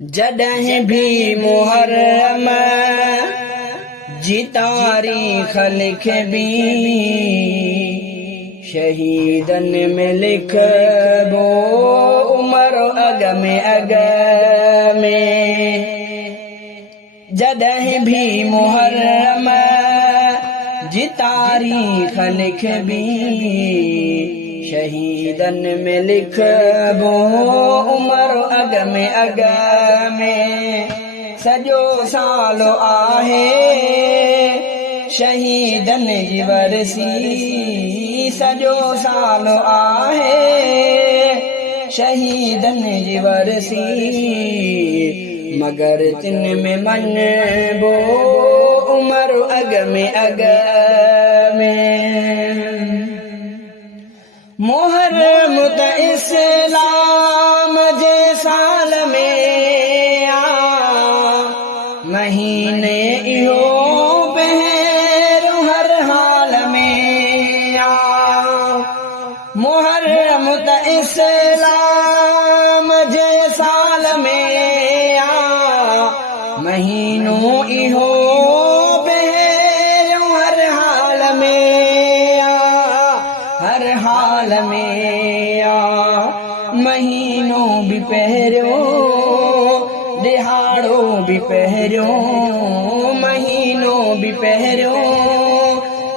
जॾहिं भी मुहर्रम जी तारीख़ लिखबी, शहीदन में लिखबो उमर अग में अग में। जॾहिं भी मुहर्रम जी तारीख़ लिखबी, शहीदन में लिखबो उमर अग में अग में। सॼो साल आहे शहीदन जी वरसी, सॼो साल आहे शहीदन जी वरसी। मगर तिन में मनबो उमर अग में अग में। मुहर्रम त इस्लाम जे साल में आ, महीने इहो पहिरों हर हाल में आ। मुहर्रम त इस्लाम जे साल में आ, महीनो इहो पहिरों हर हाल में आ, हर हाल में आ। महीनो भी पहिरियों, दिहाड़ो भी पहिरियों, महीनो भी पहिरियों,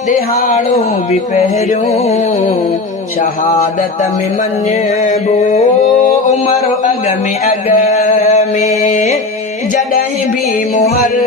दिहाड़ो भी पहिरियों। शहादत में मनबो उमर अग में अग में। जॾहिं भी मुहर्रम